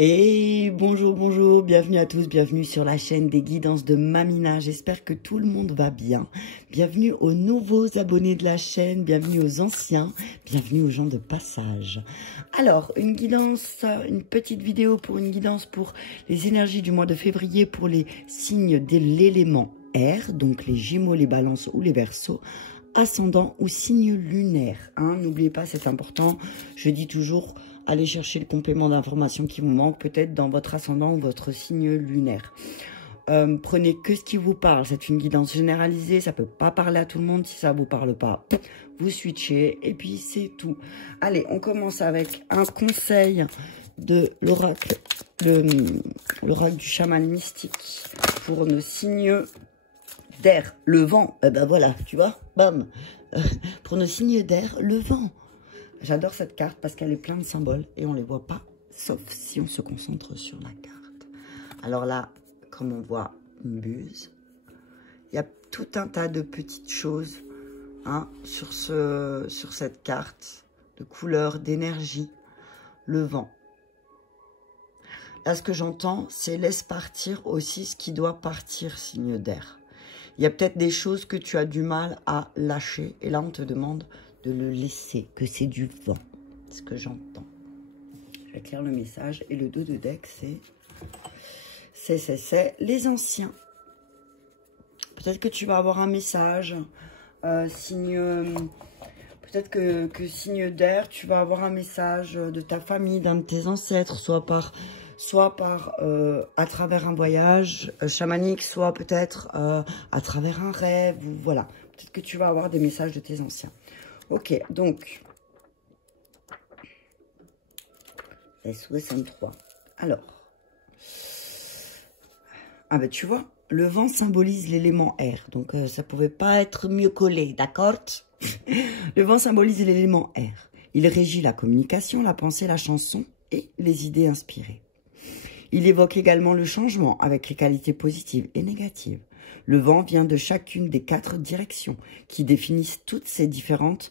Et bonjour, bonjour, bienvenue à tous, bienvenue sur la chaîne des guidances de Mamina. J'espère que tout le monde va bien. Bienvenue aux nouveaux abonnés de la chaîne, bienvenue aux anciens, bienvenue aux gens de passage. Alors, une guidance, une petite vidéo pour une guidance pour les énergies du mois de février pour les signes de l'élément air, donc les Gémeaux, les Balances ou les Verseaux, ascendant ou signe lunaire. N'oubliez pas, c'est important, je dis toujours... Allez chercher le complément d'information qui vous manque, peut-être dans votre ascendant ou votre signe lunaire. Prenez que ce qui vous parle. C'est une guidance généralisée. Ça ne peut pas parler à tout le monde. Si ça ne vous parle pas, vous switchez. Et puis, c'est tout. Allez, on commence avec un conseil de l'oracle du chaman mystique pour nos signes d'air. Le vent. Ben voilà, tu vois, bam. Pour nos signes d'air, le vent. J'adore cette carte parce qu'elle est pleine de symboles et on ne les voit pas, sauf si on se concentre sur la carte. Alors là, comme on voit une buse, il y a tout un tas de petites choses sur cette carte, de couleurs, d'énergie, le vent. Là, ce que j'entends, c'est laisse partir aussi ce qui doit partir, signe d'air. Il y a peut-être des choses que tu as du mal à lâcher et là, on te demande de le laisser, que c'est du vent, ce que j'entends. Je vais écrire le message et le dos de deck, c'est les anciens. Peut-être que tu vas avoir un message, peut-être que signe d'air, tu vas avoir un message de ta famille, d'un de tes ancêtres, soit à travers un voyage chamanique, soit peut-être à travers un rêve, ou voilà. Peut-être que tu vas avoir des messages de tes anciens. Ok, donc, S63. Alors, ben tu vois, le vent symbolise l'élément air, donc ça pouvait pas être mieux collé, d'accord? Le vent symbolise l'élément air. Il régit la communication, la pensée, la chanson et les idées inspirées. Il évoque également le changement avec les qualités positives et négatives. Le vent vient de chacune des 4 directions qui définissent toutes ces différentes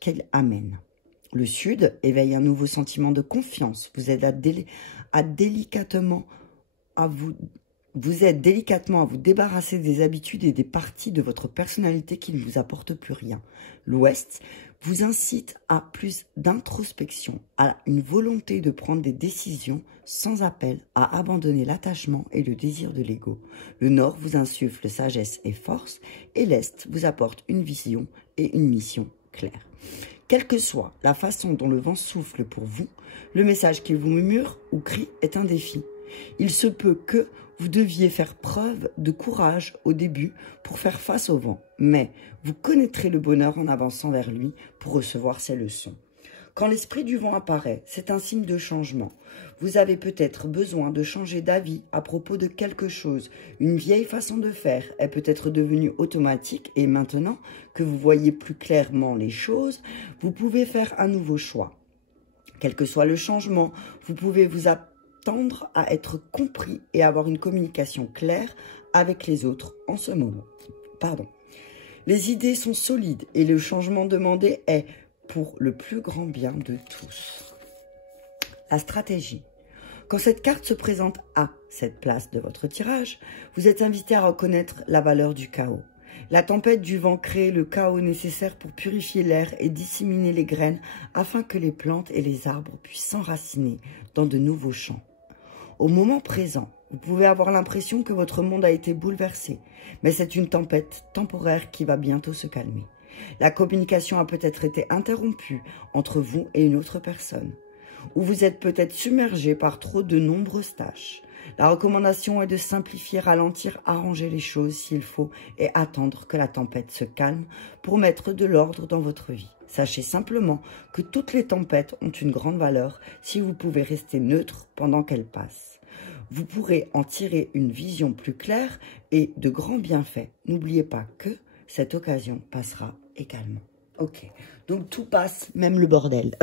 qu'elle amène. Le sud éveille un nouveau sentiment de confiance, vous aide délicatement à vous débarrasser des habitudes et des parties de votre personnalité qui ne vous apportent plus rien. L'ouest vous incite à plus d'introspection, à une volonté de prendre des décisions sans appel, à abandonner l'attachement et le désir de l'ego. Le nord vous insuffle sagesse et force, et l'est vous apporte une vision et une mission claire. Quelle que soit la façon dont le vent souffle pour vous, le message qu'il vous murmure ou crie est un défi. Il se peut que vous deviez faire preuve de courage au début pour faire face au vent, mais vous connaîtrez le bonheur en avançant vers lui pour recevoir ses leçons. Quand l'esprit du vent apparaît, c'est un signe de changement. Vous avez peut-être besoin de changer d'avis à propos de quelque chose. Une vieille façon de faire est peut-être devenue automatique et maintenant que vous voyez plus clairement les choses, vous pouvez faire un nouveau choix. Quel que soit le changement, vous pouvez vous attendre à être compris et avoir une communication claire avec les autres en ce moment. Les idées sont solides et le changement demandé est pour le plus grand bien de tous. La stratégie. Quand cette carte se présente à cette place de votre tirage, vous êtes invité à reconnaître la valeur du chaos. La tempête du vent crée le chaos nécessaire pour purifier l'air et disséminer les graines afin que les plantes et les arbres puissent s'enraciner dans de nouveaux champs. Au moment présent, vous pouvez avoir l'impression que votre monde a été bouleversé, mais c'est une tempête temporaire qui va bientôt se calmer. La communication a peut-être été interrompue entre vous et une autre personne, ou vous êtes peut-être submergé par trop de nombreuses tâches. La recommandation est de simplifier, ralentir, arranger les choses s'il faut et attendre que la tempête se calme pour mettre de l'ordre dans votre vie. Sachez simplement que toutes les tempêtes ont une grande valeur si vous pouvez rester neutre pendant qu'elles passent. Vous pourrez en tirer une vision plus claire et de grands bienfaits. N'oubliez pas que cette occasion passera également. Ok, donc tout passe, même le bordel.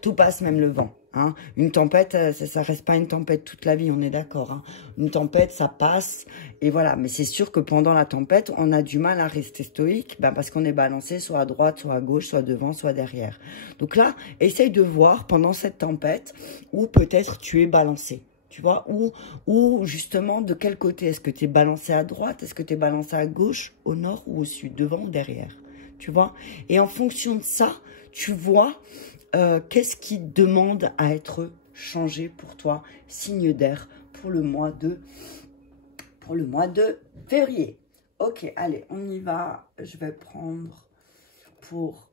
Tout passe, même le vent. Hein. Une tempête, ça reste pas une tempête toute la vie, on est d'accord. Hein. Une tempête, ça passe, et voilà. Mais c'est sûr que pendant la tempête, on a du mal à rester stoïque, parce qu'on est balancé soit à droite, soit à gauche, soit devant, soit derrière. Donc là, essaye de voir pendant cette tempête où peut-être tu es balancé. Tu vois, ou justement, de quel côté? Est-ce que tu es balancé à droite? Est-ce que tu es balancé à gauche, au nord ou au sud, devant ou derrière? Tu vois? Et en fonction de ça, tu vois qu'est-ce qui demande à être changé pour toi, signe d'air, pour le mois de février. Ok, allez, on y va. Je vais prendre pour...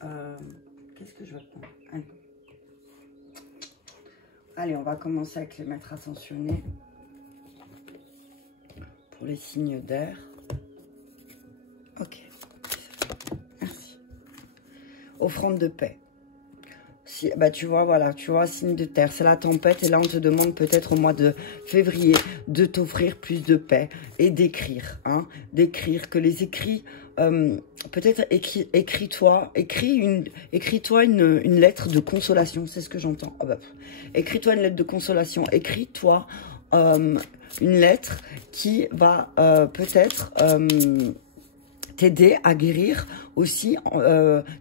qu'est-ce que je vais prendre? Allez, on va commencer avec les maîtres ascensionnés. Pour les signes d'air. Ok. Merci. Offrande de paix. Si, tu vois, voilà, tu vois, signe de terre, c'est la tempête. Et là, on te demande peut-être au mois de février de t'offrir plus de paix et d'écrire. Hein, d'écrire, que les écrits... peut-être écris-toi une lettre de consolation, c'est ce que j'entends. Écris-toi une lettre de consolation, écris-toi une lettre qui va peut-être t'aider à guérir aussi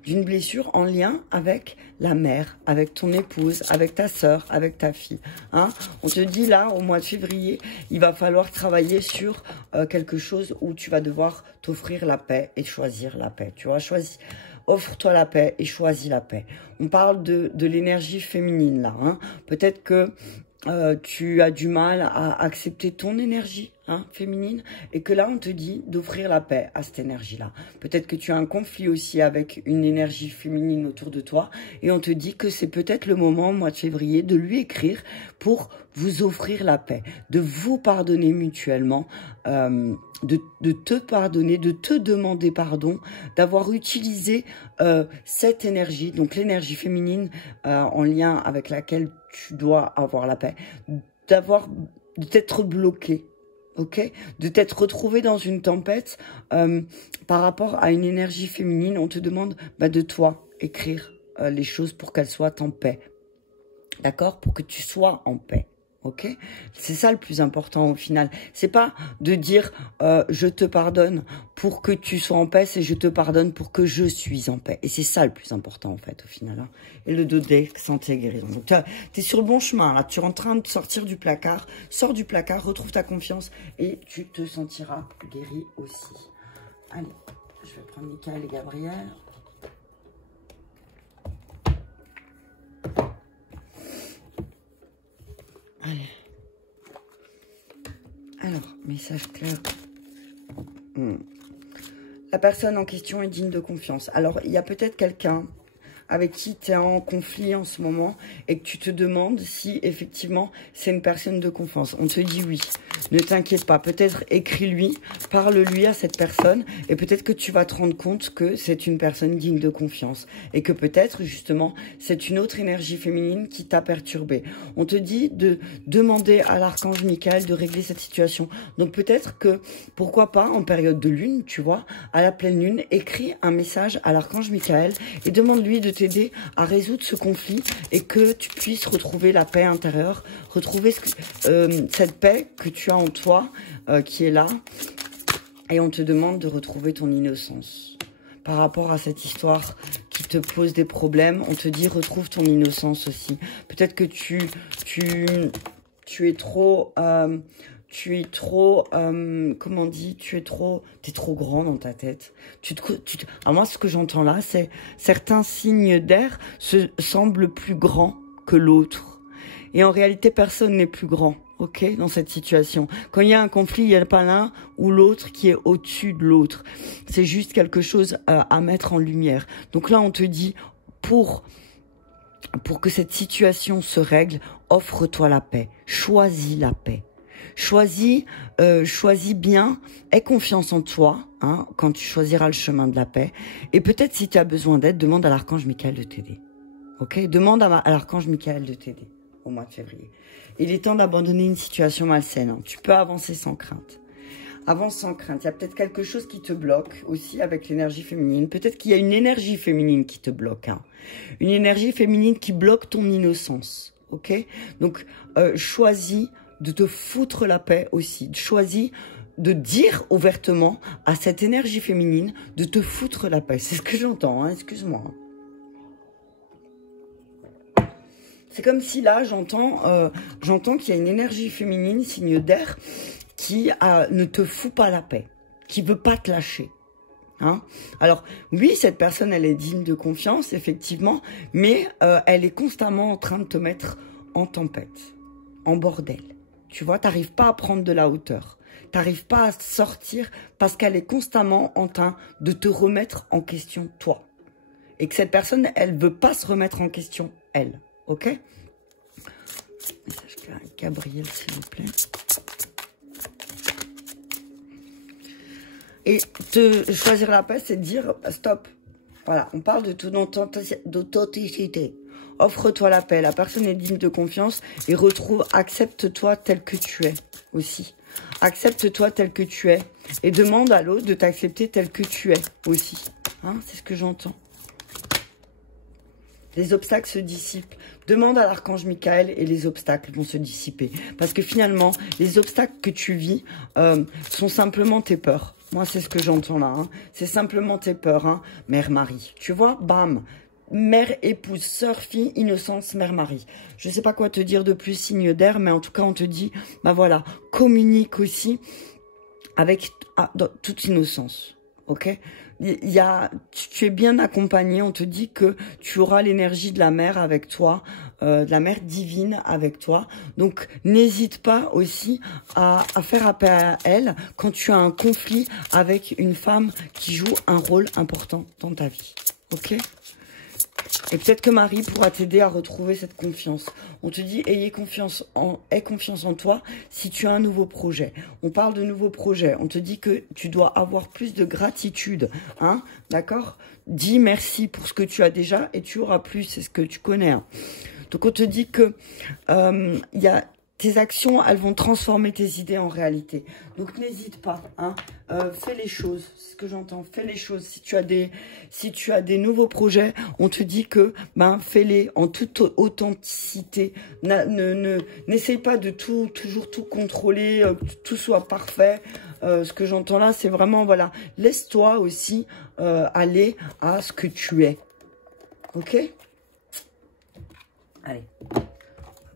d'une blessure en lien avec la mère, avec ton épouse, avec ta sœur, avec ta fille. Hein? On te dit là, au mois de février, il va falloir travailler sur quelque chose où tu vas devoir t'offrir la paix et choisir la paix. Tu vois, choisis. Offre-toi la paix et choisis la paix. On parle de l'énergie féminine là. Hein? Peut-être que tu as du mal à accepter ton énergie féminine et que là on te dit d'offrir la paix à cette énergie-là. Peut-être que tu as un conflit aussi avec une énergie féminine autour de toi et on te dit que c'est peut-être le moment au mois de février de lui écrire pour vous offrir la paix, de vous pardonner mutuellement, de te pardonner, de te demander pardon, d'avoir utilisé cette énergie, donc l'énergie féminine en lien avec laquelle tu dois avoir la paix, de t'être bloqué, ok, de t'être retrouvé dans une tempête par rapport à une énergie féminine. On te demande de toi écrire les choses pour qu'elles soient en paix, d'accord, pour que tu sois en paix. Ok, c'est ça le plus important au final. C'est pas de dire je te pardonne pour que tu sois en paix, c'est je te pardonne pour que je suis en paix. Et c'est ça le plus important en fait au final. Hein. Et le dodé, santé et guérison. Donc tu es sur le bon chemin là. Tu es en train de sortir du placard. Sors du placard, retrouve ta confiance et tu te sentiras guéri aussi. Allez, je vais prendre Michael et Gabriel. Allez. Alors, message clair. La personne en question est digne de confiance. Alors, il y a peut-être quelqu'un avec qui tu es en conflit en ce moment et que tu te demandes si effectivement c'est une personne de confiance. On te dit oui, ne t'inquiète pas, peut-être écris-lui, parle-lui à cette personne et peut-être que tu vas te rendre compte que c'est une personne digne de confiance et que peut-être justement c'est une autre énergie féminine qui t'a perturbé. On te dit de demander à l'archange Michael de régler cette situation. Donc peut-être que, pourquoi pas en période de lune, tu vois, à la pleine lune, écris un message à l'archange Michael et demande-lui de t'aider à résoudre ce conflit et que tu puisses retrouver la paix intérieure, retrouver cette paix que tu as en toi, qui est là. Et on te demande de retrouver ton innocence. Par rapport à cette histoire qui te pose des problèmes, on te dit retrouve ton innocence aussi. Peut-être que tu es trop... comment on dit, t'es trop grand dans ta tête. Alors moi, ce que j'entends là, c'est certains signes d'air se semblent plus grands que l'autre. Et en réalité, personne n'est plus grand, ok, dans cette situation. Quand il y a un conflit, il n'y a pas l'un ou l'autre qui est au-dessus de l'autre. C'est juste quelque chose à mettre en lumière. Donc là, on te dit, pour que cette situation se règle, offre-toi la paix. Choisis la paix. Choisis bien, aie confiance en toi quand tu choisiras le chemin de la paix. Et peut-être si tu as besoin d'aide, demande à l'archange Michael de t'aider. Ok, demande à l'archange Michael de t'aider au mois de février. Il est temps d'abandonner une situation malsaine. Tu peux avancer sans crainte. avance sans crainte. Il y a peut-être quelque chose qui te bloque aussi avec l'énergie féminine. Peut-être qu'il y a une énergie féminine qui te bloque. Hein. Une énergie féminine qui bloque ton innocence. Ok? Donc, choisis de te foutre la paix aussi. Choisis de dire ouvertement à cette énergie féminine de te foutre la paix. C'est ce que j'entends, hein, excuse-moi. C'est comme si là, j'entends qu'il y a une énergie féminine, signe d'air, qui ne te fout pas la paix, qui veut pas te lâcher. Hein? Alors, oui, cette personne, elle est digne de confiance, effectivement, mais elle est constamment en train de te mettre en tempête, en bordel. Tu vois, t'arrives pas à prendre de la hauteur. T'arrives pas à sortir parce qu'elle est constamment en train de te remettre en question, toi. Et que cette personne, elle veut pas se remettre en question, elle. Ok? Message clair, Gabriel, s'il vous plaît. Et choisir la paix, c'est de dire stop. Voilà, on parle de ton authenticité. Offre-toi la paix. La personne est digne de confiance et accepte-toi tel que tu es aussi. Accepte-toi tel que tu es et demande à l'autre de t'accepter tel que tu es aussi. Hein, c'est ce que j'entends. Les obstacles se dissipent. Demande à l'archange Michael et les obstacles vont se dissiper. Parce que finalement, les obstacles que tu vis sont simplement tes peurs. Moi, c'est ce que j'entends là. Hein. C'est simplement tes peurs. Hein. Mère-Marie. Tu vois, bam. Mère, épouse, sœur, fille, innocence, mère-Marie. Je ne sais pas quoi te dire de plus, signe d'air, mais en tout cas, on te dit, bah voilà, communique aussi avec toute innocence. Ok? Tu es bien accompagné, on te dit que tu auras l'énergie de la mère avec toi, de la mère divine avec toi. Donc, n'hésite pas aussi à faire appel à elle quand tu as un conflit avec une femme qui joue un rôle important dans ta vie. Ok? Et peut-être que Marie pourra t'aider à retrouver cette confiance. On te dit, aie confiance en toi si tu as un nouveau projet. On parle de nouveaux projets. On te dit que tu dois avoir plus de gratitude. Hein, d'accord? Dis merci pour ce que tu as déjà et tu auras plus. C'est ce que tu connais. Hein. Donc, on te dit que tes actions, elles vont transformer tes idées en réalité. Donc, n'hésite pas. Hein, fais les choses. C'est ce que j'entends. Fais les choses. Si tu as des nouveaux projets, on te dit que fais-les en toute authenticité. N'essaye pas de toujours tout contrôler, que tout soit parfait. Ce que j'entends là, c'est vraiment, voilà, laisse-toi aussi aller à ce que tu es. Ok? Allez, on va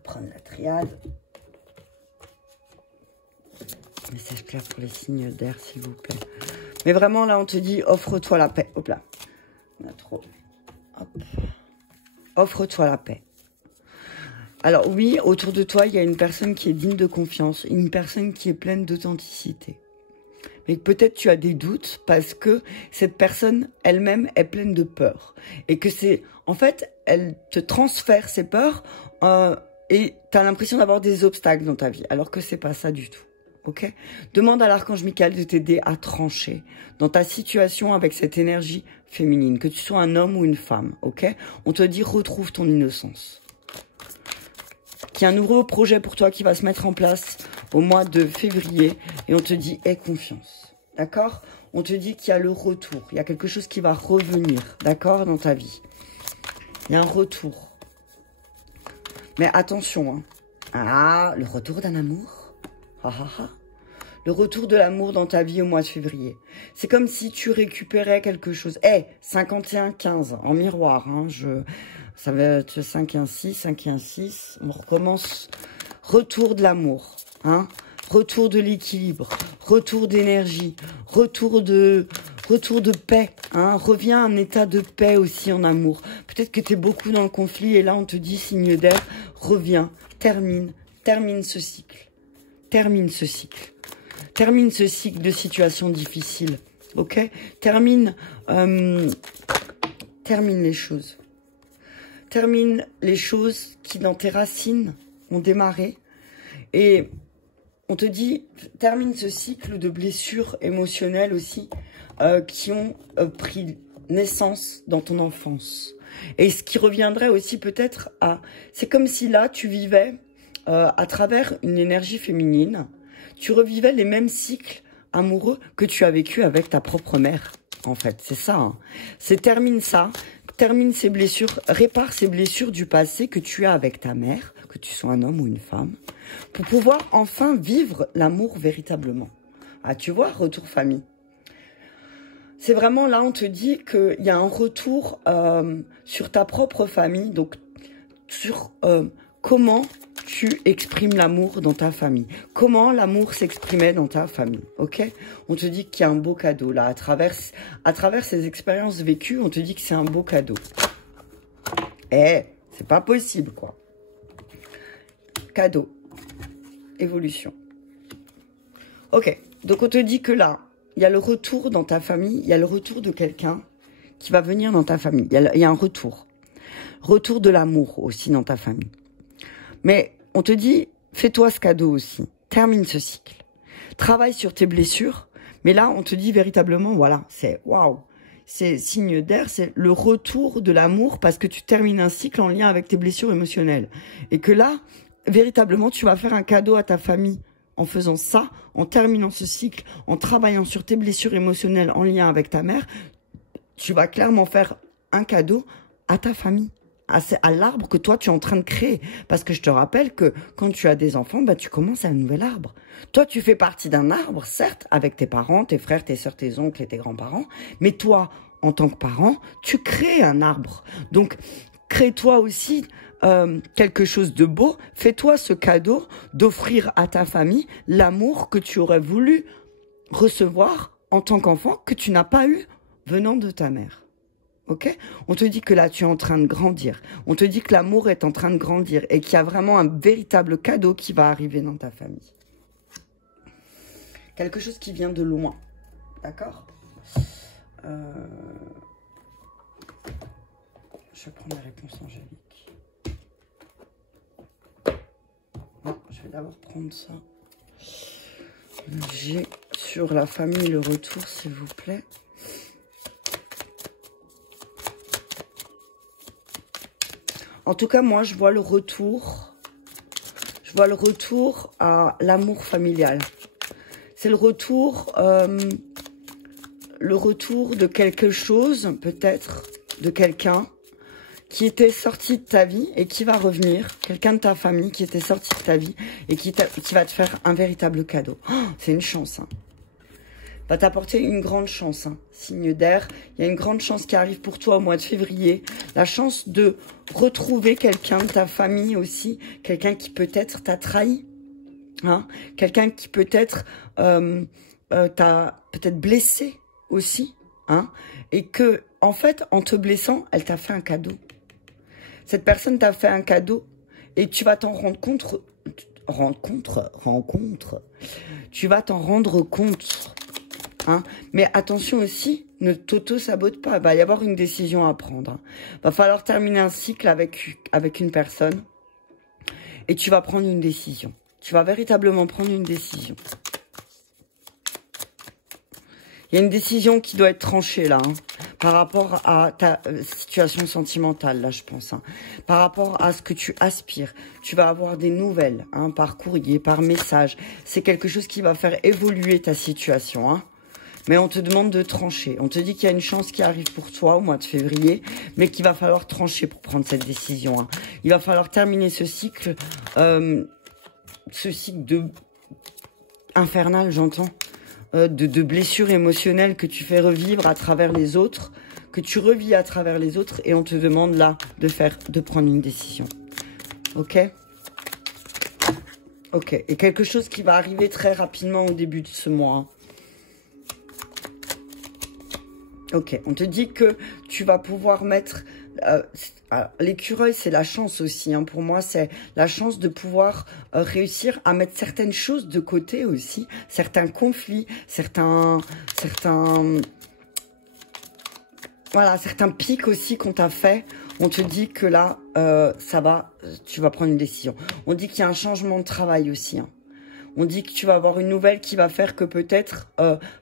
prendre la triade. Message clair pour les signes d'air, s'il vous plaît. Mais vraiment, là, on te dit, offre-toi la paix. Hop là. On a trop. Hop. Offre-toi la paix. Alors oui, autour de toi, il y a une personne qui est digne de confiance. Une personne qui est pleine d'authenticité. Mais peut-être tu as des doutes parce que cette personne elle-même est pleine de peur. Et que c'est... En fait, elle te transfère ses peurs et tu as l'impression d'avoir des obstacles dans ta vie. Alors que c'est pas ça du tout. Ok? Demande à l'archange Michael de t'aider à trancher dans ta situation avec cette énergie féminine, que tu sois un homme ou une femme. Ok? On te dit retrouve ton innocence. Qu'il y a un nouveau projet pour toi qui va se mettre en place au mois de février et on te dit aie confiance. D'accord? On te dit qu'il y a le retour. Il y a quelque chose qui va revenir. D'accord? Dans ta vie. Il y a un retour. Mais attention. Hein. Ah, le retour d'un amour. Le retour de l'amour dans ta vie au mois de février. C'est comme si tu récupérais quelque chose. 51-15 en miroir. Hein, ça va être 5-1-6, 5-1-6. On recommence. Retour de l'amour. Hein, retour de l'équilibre. Retour d'énergie. Retour de paix. Hein, reviens à un état de paix aussi en amour. Peut-être que tu es beaucoup dans le conflit et là on te dit signe d'air. Reviens. Termine ce cycle. Termine ce cycle. Termine ce cycle de situations difficiles. Ok? Termine les choses. Termine les choses qui, dans tes racines, ont démarré. Et on te dit, termine ce cycle de blessures émotionnelles aussi, qui ont pris naissance dans ton enfance. Et ce qui reviendrait aussi peut-être à... C'est comme si là, tu vivais... à travers une énergie féminine, tu revivais les mêmes cycles amoureux que tu as vécu avec ta propre mère. En fait, c'est ça. Hein. C'est termine ça, termine ces blessures, répare ces blessures du passé que tu as avec ta mère, que tu sois un homme ou une femme, pour pouvoir enfin vivre l'amour véritablement. Ah, tu vois, retour famille. C'est vraiment là, on te dit qu'il y a un retour sur ta propre famille, donc sur comment tu exprimes l'amour dans ta famille. Comment l'amour s'exprimait dans ta famille, ok? On te dit qu'il y a un beau cadeau, là, à travers ces expériences vécues, on te dit que c'est un beau cadeau. Eh, c'est pas possible, quoi. Cadeau. Évolution. Ok, donc on te dit que là, il y a le retour dans ta famille, il y a le retour de quelqu'un qui va venir dans ta famille. Il y a un retour. Retour de l'amour aussi dans ta famille. Mais on te dit, fais-toi ce cadeau aussi. Termine ce cycle. Travaille sur tes blessures. Mais là, on te dit véritablement, voilà, c'est waouh. C'est signe d'air, c'est le retour de l'amour parce que tu termines un cycle en lien avec tes blessures émotionnelles. Et que là, véritablement, tu vas faire un cadeau à ta famille. En faisant ça, en terminant ce cycle, en travaillant sur tes blessures émotionnelles en lien avec ta mère, tu vas clairement faire un cadeau à ta famille, à l'arbre que toi tu es en train de créer. Parce que je te rappelle que quand tu as des enfants, bah, tu commences un nouvel arbre. Toi, tu fais partie d'un arbre, certes, avec tes parents, tes frères, tes sœurs, tes oncles et tes grands-parents. Mais toi, en tant que parent, tu crées un arbre. Donc, crée-toi aussi quelque chose de beau, fais-toi ce cadeau d'offrir à ta famille l'amour que tu aurais voulu recevoir en tant qu'enfant que tu n'as pas eu venant de ta mère. Ok? On te dit que là, tu es en train de grandir. On te dit que l'amour est en train de grandir et qu'il y a vraiment un véritable cadeau qui va arriver dans ta famille. Quelque chose qui vient de loin. D'accord? Je vais prendre la réponse angélique. Non, je vais d'abord prendre ça. J'ai sur la famille le retour, s'il vous plaît. En tout cas, moi, je vois le retour. Je vois le retour à l'amour familial. C'est le retour de quelque chose, peut-être, de quelqu'un qui était sorti de ta vie et qui va revenir, quelqu'un de ta famille qui était sorti de ta vie et qui va te faire un véritable cadeau. Oh, c'est une chance, hein. Va t'apporter une grande chance, hein. Signe d'air, il y a une grande chance qui arrive pour toi au mois de février, la chance de retrouver quelqu'un de ta famille aussi, quelqu'un qui peut-être t'a trahi, hein, quelqu'un qui peut-être t'a peut-être blessé aussi, hein, et que en fait, en te blessant, elle t'a fait un cadeau. Cette personne t'a fait un cadeau et tu vas t'en rendre compte. Tu vas t'en rendre compte. Hein. Mais attention aussi, ne t'auto-sabote pas. Il va y avoir une décision à prendre. Va falloir terminer un cycle avec une personne et tu vas prendre une décision. Tu vas véritablement prendre une décision. Il y a une décision qui doit être tranchée là, hein, par rapport à ta situation sentimentale, là je pense. Hein, par rapport à ce que tu aspires. Tu vas avoir des nouvelles, hein, par courrier, par message. C'est quelque chose qui va faire évoluer ta situation. Hein. Mais on te demande de trancher. On te dit qu'il y a une chance qui arrive pour toi au mois de février, mais qu'il va falloir trancher pour prendre cette décision. Hein. Il va falloir terminer ce cycle de infernal, j'entends. De blessures émotionnelles que tu fais revivre à travers les autres, que tu revis à travers les autres, et on te demande là de prendre une décision. Ok? Ok. Et quelque chose qui va arriver très rapidement au début de ce mois. Hein. Ok. On te dit que tu vas pouvoir mettre... l'écureuil, c'est la chance aussi. Hein. Pour moi, c'est la chance de pouvoir réussir à mettre certaines choses de côté aussi. Certains conflits, certains pics aussi qu'on t'a fait. On te dit que là, tu vas prendre une décision. On dit qu'il y a un changement de travail aussi. Hein. On dit que tu vas avoir une nouvelle qui va faire que peut-être,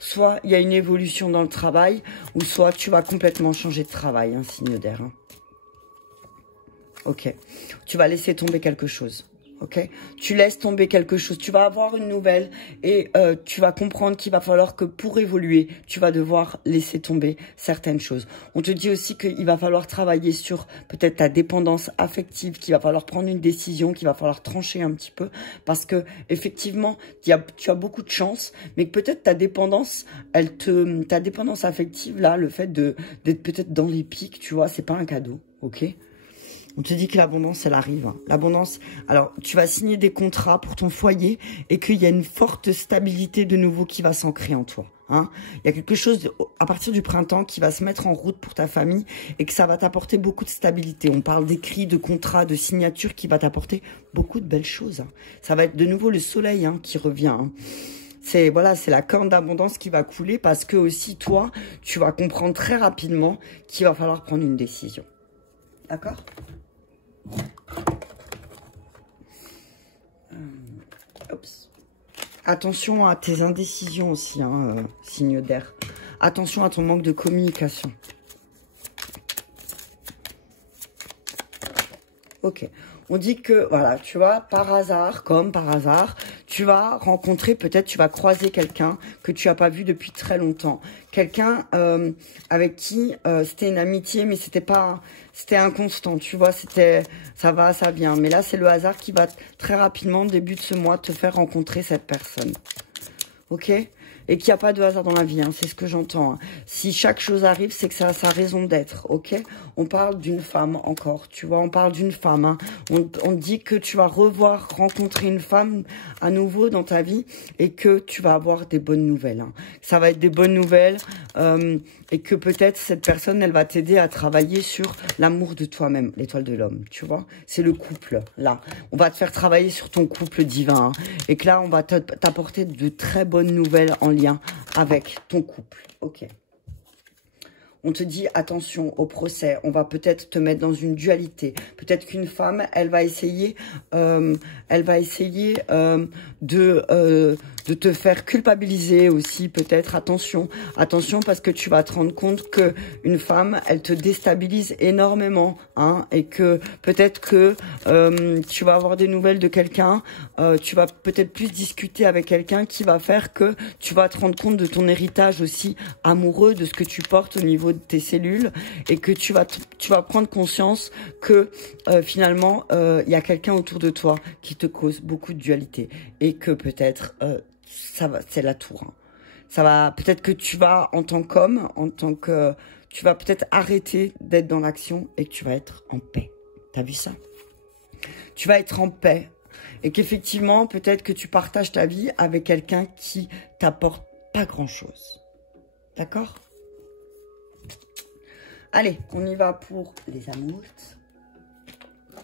soit il y a une évolution dans le travail, ou soit tu vas complètement changer de travail, hein, signe d'air. Hein. Ok. Tu vas laisser tomber quelque chose. ok? Tu laisses tomber quelque chose, tu vas avoir une nouvelle et tu vas comprendre qu'il va falloir que pour évoluer, tu vas devoir laisser tomber certaines choses. On te dit aussi qu'il va falloir travailler sur peut-être ta dépendance affective, qu'il va falloir prendre une décision, qu'il va falloir trancher un petit peu parce que effectivement, tu as beaucoup de chance, mais que peut-être ta dépendance, ta dépendance affective là, le fait d'être peut-être dans les pics, tu vois, c'est pas un cadeau, ok? On te dit que l'abondance, elle arrive. Hein. L'abondance, alors tu vas signer des contrats pour ton foyer et qu'il y a une forte stabilité de nouveau qui va s'ancrer en toi. Hein. Il y a quelque chose à partir du printemps qui va se mettre en route pour ta famille et que ça va t'apporter beaucoup de stabilité. On parle d'écrits, de contrats, de signatures qui va t'apporter beaucoup de belles choses. Hein. Ça va être de nouveau le soleil hein, qui revient. Hein. C'est la corne d'abondance qui va couler parce que aussi toi, tu vas comprendre très rapidement qu'il va falloir prendre une décision. D'accord ? Oups. Attention à tes indécisions aussi, hein, signe d'air. Attention à ton manque de communication. Ok. On dit que, voilà, tu vois, par hasard, comme par hasard, tu vas rencontrer, peut-être tu vas croiser quelqu'un que tu n'as pas vu depuis très longtemps. Quelqu'un avec qui c'était une amitié, mais c'était inconstant, tu vois, ça va, ça vient. Mais là, c'est le hasard qui va très rapidement, début de ce mois, te faire rencontrer cette personne. Ok ? Et qu'il n'y a pas de hasard dans la vie, hein, c'est ce que j'entends. Hein. Si chaque chose arrive, c'est que ça a sa raison d'être, ok? On parle d'une femme encore, tu vois, on parle d'une femme. Hein. On dit que tu vas rencontrer une femme à nouveau dans ta vie et que tu vas avoir des bonnes nouvelles. Hein. Ça va être des bonnes nouvelles et que peut-être cette personne, elle va t'aider à travailler sur l'amour de toi-même, l'étoile de l'homme, tu vois? C'est le couple, là. On va te faire travailler sur ton couple divin hein, et que là, on va t'apporter de très bonnes nouvelles en lien avec ton couple. Ok. On te dit attention au procès. On va peut-être te mettre dans une dualité. Peut-être qu'une femme, elle va essayer de te faire culpabiliser aussi. Peut-être attention parce que tu vas te rendre compte que une femme, elle te déstabilise énormément, hein, et que peut-être que tu vas avoir des nouvelles de quelqu'un. Tu vas peut-être plus discuter avec quelqu'un qui va faire que tu vas te rendre compte de ton héritage aussi amoureux, de ce que tu portes au niveau de tes cellules et que tu vas prendre conscience que finalement il y a quelqu'un autour de toi qui te cause beaucoup de dualité et que peut-être c'est la tour. Hein. Ça va peut-être que tu vas en tant qu'homme, tu vas peut-être arrêter d'être dans l'action et que tu vas être en paix. T'as vu ça? Tu vas être en paix et qu'effectivement peut-être que tu partages ta vie avec quelqu'un qui t'apporte pas grand-chose. D'accord? Allez, on y va pour les amours.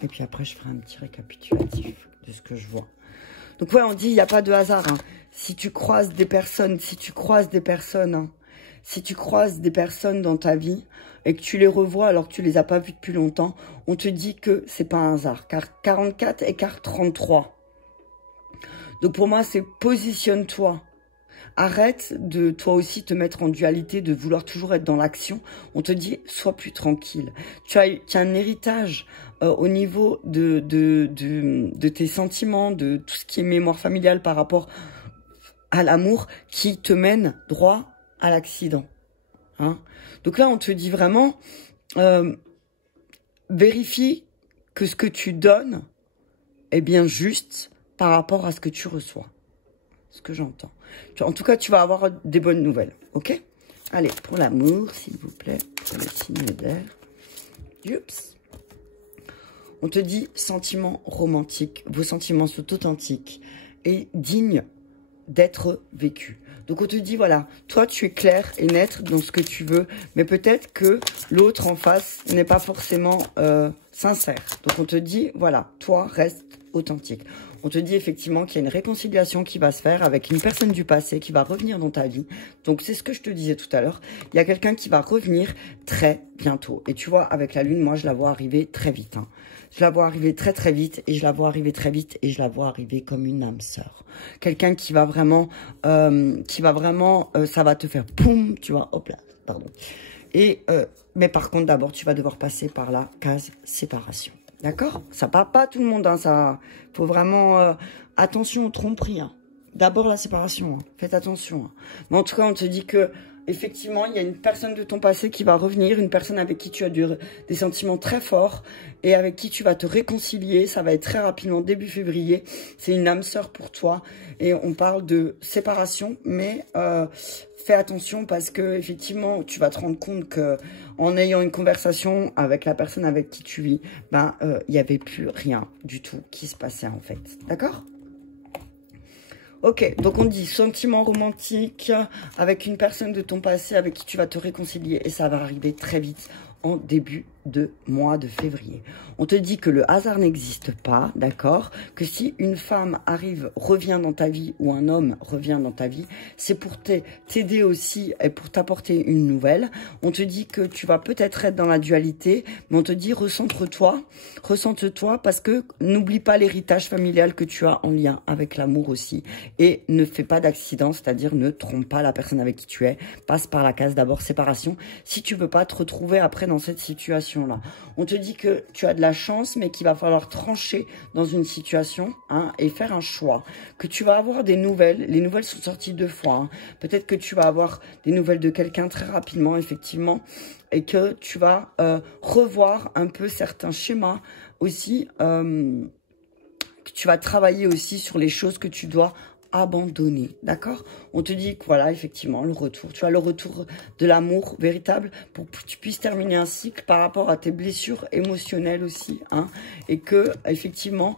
Et puis après, je ferai un petit récapitulatif de ce que je vois. Donc ouais, on dit, il n'y a pas de hasard. Hein. Si tu croises des personnes, hein, si tu croises des personnes dans ta vie et que tu les revois alors que tu les as pas vues depuis longtemps, on te dit que c'est pas un hasard. Car 44 égale 33. Donc pour moi, c'est positionne-toi. Arrête de, toi aussi, te mettre en dualité, de vouloir toujours être dans l'action. On te dit, sois plus tranquille. Tu as un héritage au niveau de tes sentiments, de tout ce qui est mémoire familiale par rapport à l'amour qui te mène droit à l'accident. Hein? Donc là, on te dit vraiment, vérifie que ce que tu donnes est bien juste par rapport à ce que tu reçois. Ce que j'entends. En tout cas, tu vas avoir des bonnes nouvelles. Ok? Allez, pour l'amour, s'il vous plaît, pour le signe d'air. Oups. On te dit sentiments romantiques. Vos sentiments sont authentiques et dignes d'être vécus. Donc, on te dit, voilà, toi, tu es clair et net dans ce que tu veux, mais peut-être que l'autre en face n'est pas forcément sincère. Donc, on te dit, voilà, toi, reste authentique. On te dit effectivement qu'il y a une réconciliation qui va se faire avec une personne du passé qui va revenir dans ta vie. Donc, c'est ce que je te disais tout à l'heure. Il y a quelqu'un qui va revenir très bientôt. Et tu vois, avec la lune, moi, je la vois arriver très vite. Hein. Je la vois arriver très, très vite. Et je la vois arriver très vite. Et je la vois arriver comme une âme sœur. Quelqu'un qui va vraiment, ça va te faire poum, tu vois, hop là, pardon. Et, mais par contre, d'abord, tu vas devoir passer par la case séparation. D'accord? Ça parle pas à tout le monde, hein, ça. Faut vraiment attention aux tromperies. Hein. D'abord la séparation, hein. Faites attention. Hein. Mais en tout cas, on te dit que effectivement, il y a une personne de ton passé qui va revenir, une personne avec qui tu as des sentiments très forts et avec qui tu vas te réconcilier. Ça va être très rapidement, début février. C'est une âme sœur pour toi et on parle de séparation, mais fais attention parce que effectivement, tu vas te rendre compte que en ayant une conversation avec la personne avec qui tu vis, ben il n'y avait plus rien du tout qui se passait en fait. D'accord ? Ok, donc on dit sentiment romantique avec une personne de ton passé avec qui tu vas te réconcilier et ça va arriver très vite en début de mois de février. On te dit que le hasard n'existe pas, d'accord? Que si une femme revient dans ta vie ou un homme revient dans ta vie, c'est pour t'aider aussi et pour t'apporter une nouvelle. On te dit que tu vas peut-être être dans la dualité, mais on te dit recentre-toi parce que n'oublie pas l'héritage familial que tu as en lien avec l'amour aussi et ne fais pas d'accident, c'est-à-dire ne trompe pas la personne avec qui tu es, passe par la case d'abord séparation si tu veux pas te retrouver après dans cette situation là. On te dit que tu as de la chance, mais qu'il va falloir trancher dans une situation hein, et faire un choix. Que tu vas avoir des nouvelles. Les nouvelles sont sorties 2 fois. Hein. Peut-être que tu vas avoir des nouvelles de quelqu'un très rapidement, effectivement, et que tu vas revoir un peu certains schémas aussi. Que tu vas travailler aussi sur les choses que tu dois abandonner, d'accord? On te dit que voilà, effectivement, le retour. Tu as le retour de l'amour véritable pour que tu puisses terminer un cycle par rapport à tes blessures émotionnelles aussi, hein, et que, effectivement,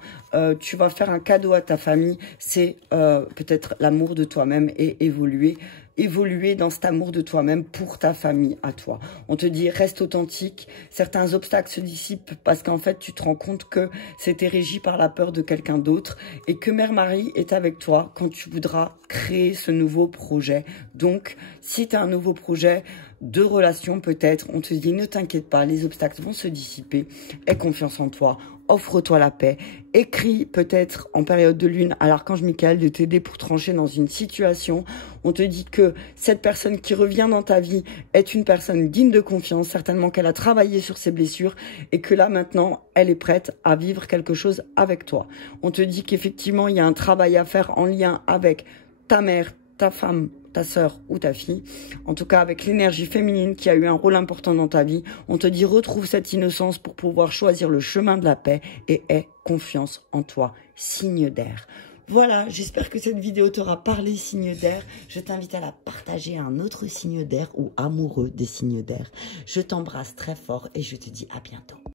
tu vas faire un cadeau à ta famille, c'est peut-être l'amour de toi-même et évoluer dans cet amour de toi-même pour ta famille à toi. On te dit, reste authentique. Certains obstacles se dissipent parce qu'en fait, tu te rends compte que c'était régi par la peur de quelqu'un d'autre et que Mère Marie est avec toi quand tu voudras créer ce nouveau projet. Donc, si tu as un nouveau projet de relation peut-être, on te dit, ne t'inquiète pas, les obstacles vont se dissiper. Aie confiance en toi. Offre-toi la paix. Écris peut-être en période de lune à l'archange Michael de t'aider pour trancher dans une situation. On te dit que cette personne qui revient dans ta vie est une personne digne de confiance, certainement qu'elle a travaillé sur ses blessures et que là maintenant, elle est prête à vivre quelque chose avec toi. On te dit qu'effectivement, il y a un travail à faire en lien avec ta mère, ta femme, ta sœur ou ta fille, en tout cas avec l'énergie féminine qui a eu un rôle important dans ta vie. On te dit retrouve cette innocence pour pouvoir choisir le chemin de la paix et aie confiance en toi, signe d'air. Voilà, j'espère que cette vidéo t'aura parlé, signe d'air. Je t'invite à la partager à un autre signe d'air ou amoureux des signes d'air. Je t'embrasse très fort et je te dis à bientôt.